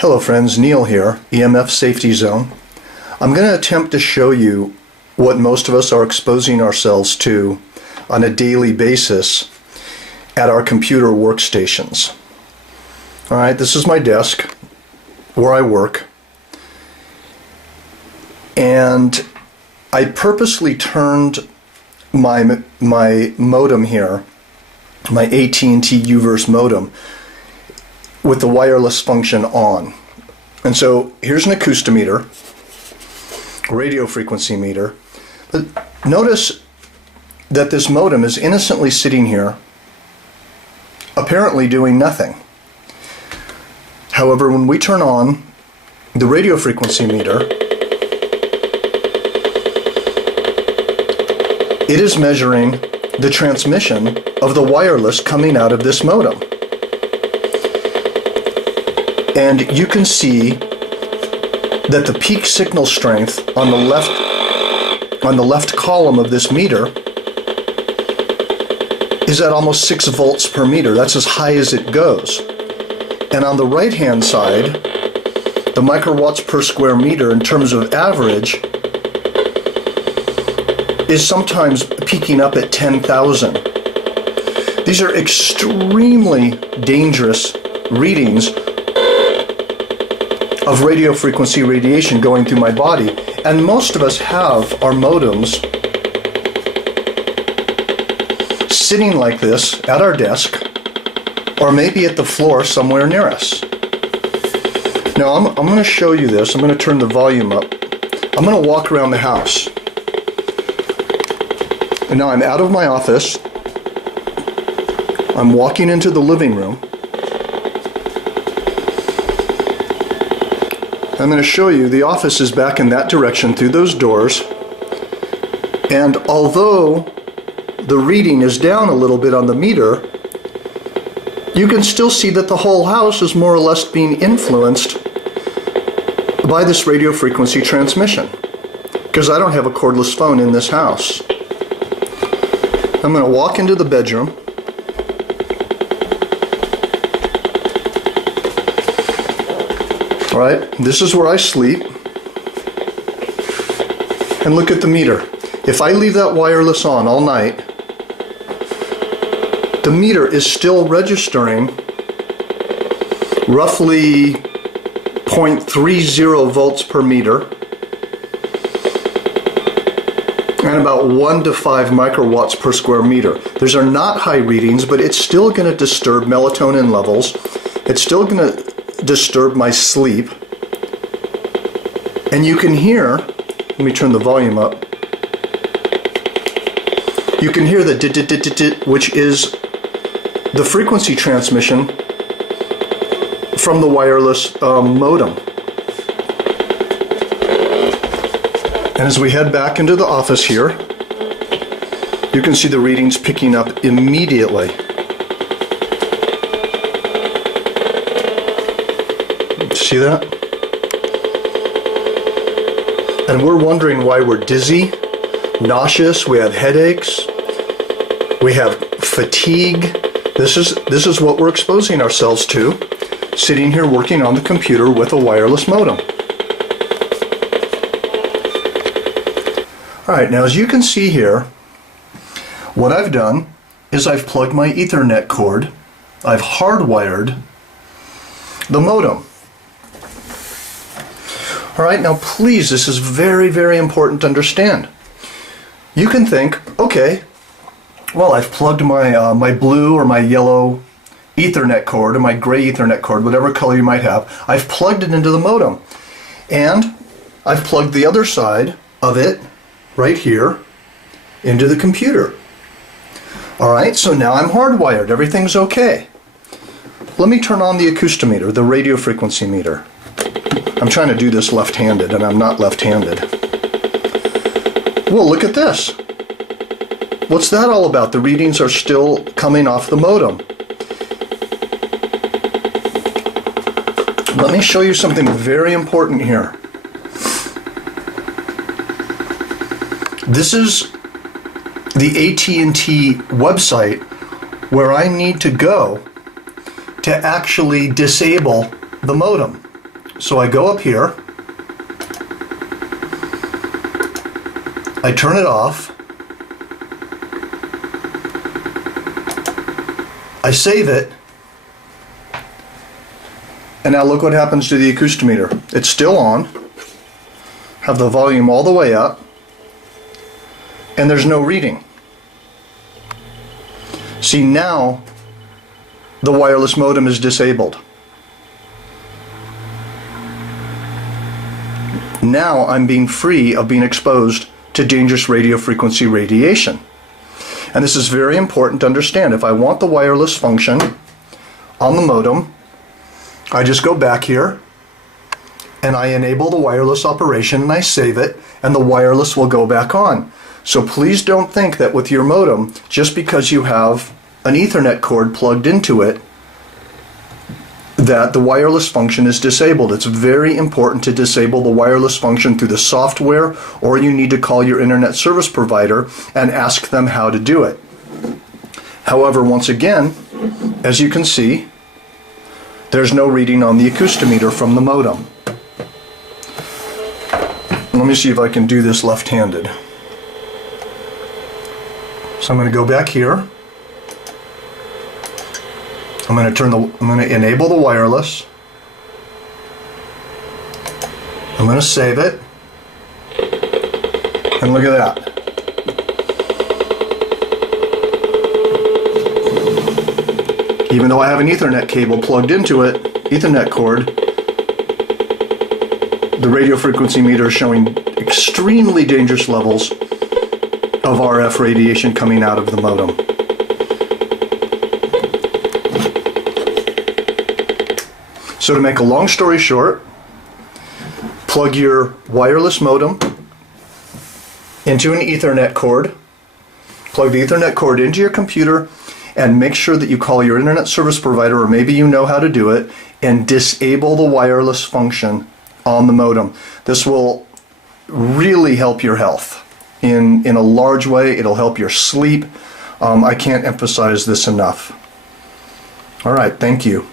Hello friends, Neil here, EMF Safety Zone. I'm going to attempt to show you what most of us are exposing ourselves to on a daily basis at our computer workstations. Alright, this is my desk where I work, and I purposely turned my modem here, my AT&T UVerse modem, with the wireless function on. And so here's an acoustometer, radio frequency meter. But notice that this modem is innocently sitting here, apparently doing nothing. However, when we turn on the radio frequency meter, it is measuring the transmission of the wireless coming out of this modem. And you can see that the peak signal strength on the left column of this meter is at almost 6 volts per meter. That's as high as it goes. And on the right hand side, the microwatts per square meter in terms of average is sometimes peaking up at 10,000. These are extremely dangerous readings of radio frequency radiation going through my body, and most of us have our modems sitting like this at our desk, or maybe at the floor somewhere near us. Now I'm going to show you this. I'm going to turn the volume up. I'm going to walk around the house. And now I'm out of my office. I'm walking into the living room. I'm going to show you the office is back in that direction through those doors, and although the reading is down a little bit on the meter, you can still see that the whole house is more or less being influenced by this radio frequency transmission, because I don't have a cordless phone in this house. I'm going to walk into the bedroom. Alright, this is where I sleep. And look at the meter. If I leave that wireless on all night, the meter is still registering roughly 0.30 volts per meter and about 1 to 5 microwatts per square meter. Those are not high readings, but it's still going to disturb melatonin levels. It's still going to disturb my sleep. And you can hear, let me turn the volume up, you can hear the dit-dit-dit-dit-dit, which is the frequency transmission from the wireless modem. And as we head back into the office here, you can see the readings picking up immediately. See that? And we're wondering why we're dizzy, nauseous, we have headaches, we have fatigue. This is what we're exposing ourselves to, sitting here working on the computer with a wireless modem. Alright, now as you can see here, what I've done is I've plugged my Ethernet cord, I've hardwired the modem. Alright, now please, this is very, very important to understand. You can think, okay, well, I've plugged my, my blue or my yellow Ethernet cord, or my gray Ethernet cord, whatever color you might have, I've plugged it into the modem. And I've plugged the other side of it, right here, into the computer. Alright, so now I'm hardwired, everything's okay. Let me turn on the acoustometer, the radio frequency meter. I'm trying to do this left-handed, and I'm not left-handed. Well, look at this. What's that all about? The readings are still coming off the modem. Let me show you something very important here. This is the AT&T website where I need to go to actually disable the modem. So I go up here, I turn it off, I save it, and now look what happens to the acoustometer. It's still on, have the volume all the way up, and there's no reading. See, now the wireless modem is disabled. Now I'm being free of being exposed to dangerous radio frequency radiation. And this is very important to understand. If I want the wireless function on the modem, I just go back here and I enable the wireless operation and I save it, and the wireless will go back on. So please don't think that with your modem, just because you have an Ethernet cord plugged into it, that the wireless function is disabled. It's very important to disable the wireless function through the software, or you need to call your internet service provider and ask them how to do it. However, once again, as you can see, there's no reading on the acoustometer from the modem. Let me see if I can do this left-handed. So I'm going to go back here. I'm going to enable the wireless. I'm going to save it. And look at that. Even though I have an Ethernet cable plugged into it, Ethernet cord, the radio frequency meter is showing extremely dangerous levels of RF radiation coming out of the modem. So to make a long story short, plug your wireless modem into an Ethernet cord, plug the Ethernet cord into your computer, and make sure that you call your internet service provider, or maybe you know how to do it, and disable the wireless function on the modem. This will really help your health in a large way. It'll help your sleep. I can't emphasize this enough. All right, thank you.